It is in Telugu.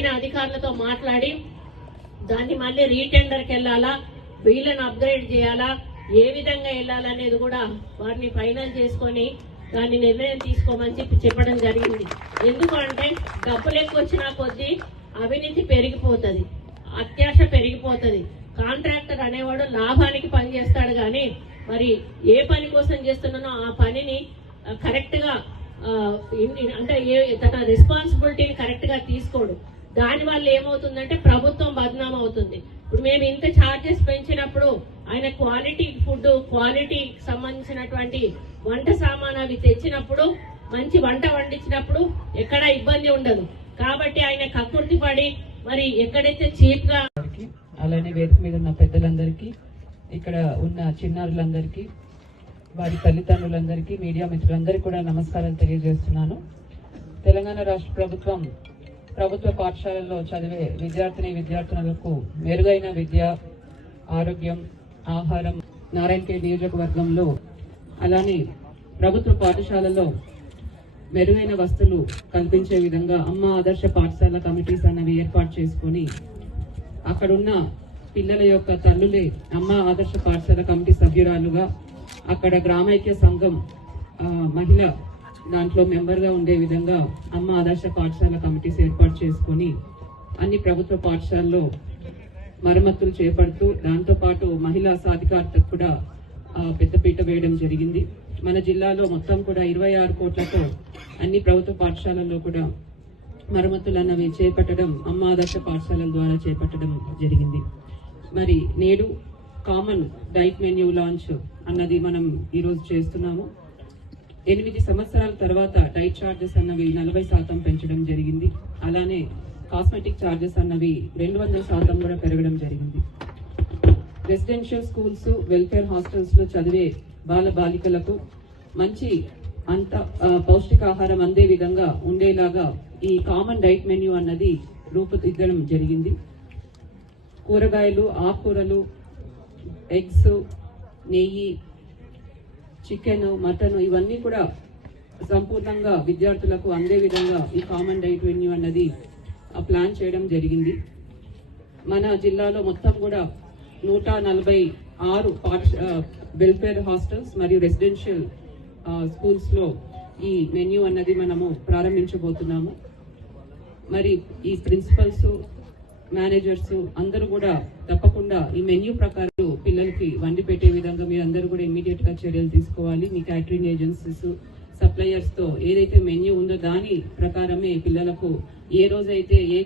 అధికారులతో మాట్లాడి దాన్ని మళ్ళీ రీటెండర్కి వెళ్ళాలా? వీళ్ళని అప్గ్రేడ్ చేయాలా? ఏ విధంగా వెళ్ళాలనేది కూడా వారిని ఫైనల్ చేసుకొని దాన్ని నిర్ణయం తీసుకోమని చెప్పి చెప్పడం జరిగింది. ఎందుకంటే డబ్బులు ఎక్కువ వచ్చినా కొద్దీ అవినీతి పెరిగిపోతుంది అత్యాశ పెరిగిపోతుంది. కాంట్రాక్టర్ అనేవాడు లాభానికి పని చేస్తాడు కానీ మరి ఏ పని కోసం చేస్తున్నానో ఆ పనిని కరెక్ట్గా అంటే ఏ- తన రెస్పాన్సిబిలిటీని కరెక్ట్గా తీసుకోడు. దాని వల్ల ఏమవుతుందంటే ప్రభుత్వం బదనాం అవుతుంది. ఇప్పుడు మేము ఇంత ఛార్జెస్ పెంచినప్పుడు ఆయన క్వాలిటీ ఫుడ్ క్వాలిటీ సంబంధించినటువంటి వంట సామాన్ అవి తెచ్చినప్పుడు మంచి వంట వండించినప్పుడు ఎక్కడ ఇబ్బంది ఉండదు. కాబట్టి ఆయన కక్కుర్తి పడి మరి ఎక్కడైతే చీప్గా అలానే వేదిక మీద ఉన్న పెద్దలందరికీ ఇక్కడ ఉన్న చిన్నారులందరికీ వారి తల్లిదండ్రులందరికీ మీడియా మిత్రులందరికీ కూడా నమస్కారాలు తెలియజేస్తున్నాను. తెలంగాణ రాష్ట్ర ప్రభుత్వం ప్రభుత్వ పాఠశాలల్లో చదివే విద్యార్థిని విద్యార్థినులకు మెరుగైన విద్య ఆరోగ్యం ఆహారం నారాయణకే నియోజకవర్గంలో అలానే ప్రభుత్వ పాఠశాలలో మెరుగైన వస్తువులు కల్పించే విధంగా అమ్మ ఆదర్శ పాఠశాల కమిటీస్ అనేవి ఏర్పాటు చేసుకొని అక్కడున్న పిల్లల యొక్క తల్లులే అమ్మ ఆదర్శ పాఠశాల కమిటీ సభ్యురాలుగా అక్కడ గ్రామైక్య సంఘం మహిళ దాంట్లో మెంబర్గా ఉండే విధంగా అమ్మ ఆదర్శ పాఠశాల కమిటీస్ ఏర్పాటు చేసుకొని అన్ని ప్రభుత్వ పాఠశాలలో మరమ్మతులు చేపడుతూ దాంతో పాటు మహిళా సాధికారతకు కూడా పెద్దపీట వేయడం జరిగింది. మన జిల్లాలో మొత్తం కూడా ఇరవై ఆరు కోట్లతో అన్ని ప్రభుత్వ పాఠశాలల్లో కూడా మరమ్మతులు అన్నవి చేపట్టడం అమ్మ ఆదర్శ పాఠశాలల ద్వారా చేపట్టడం జరిగింది. మరి నేడు కామన్ డైట్ మెన్యూ లాంచ్ అన్నది మనం ఈరోజు చేస్తున్నాము. ఎనిమిది సంవత్సరాల తర్వాత డైట్ ఛార్జెస్ అన్నవి నలభై శాతం పెంచడం జరిగింది. అలానే కాస్మెటిక్ ఛార్జెస్ అన్నవి రెండు వందల శాతం కూడా పెరగడం జరిగింది. రెసిడెన్షియల్ స్కూల్స్ వెల్ఫేర్ హాస్టల్స్లో చదివే బాల బాలికలకు మంచి అంత పౌష్టికాహారం అందే విధంగా ఉండేలాగా ఈ కామన్ డైట్ మెన్యూ అన్నది రూపుదిద్దడం జరిగింది. కూరగాయలు ఆకుకూరలు ఎగ్స్ నెయ్యి చికెన్ మటన్ ఇవన్నీ కూడా సంపూర్ణంగా విద్యార్థులకు అందే విధంగా ఈ కామన్ డైట్ వెన్యూ అన్నది ప్లాన్ చేయడం జరిగింది. మన జిల్లాలో మొత్తం కూడా నూట నలభై ఆరు వెల్ఫేర్ హాస్టల్స్ మరియు రెసిడెన్షియల్ స్కూల్స్లో ఈ మెన్యూ అన్నది మనము ప్రారంభించబోతున్నాము. మరి ఈ ప్రిన్సిపల్స్ మేనేజర్స్ అందరూ కూడా తప్పకుండా ఈ మెన్యూ ప్రకారం పిల్లలకి వండి పెట్టే విధంగా మీరు అందరూ కూడా ఇమీడియట్గా చర్యలు తీసుకోవాలి. మీ క్యాటరింగ్ ఏజెన్సీస్ సప్లయర్స్తో ఏదైతే మెన్యూ ఉందో దాని ప్రకారమే పిల్లలకు ఏ రోజైతే ఏ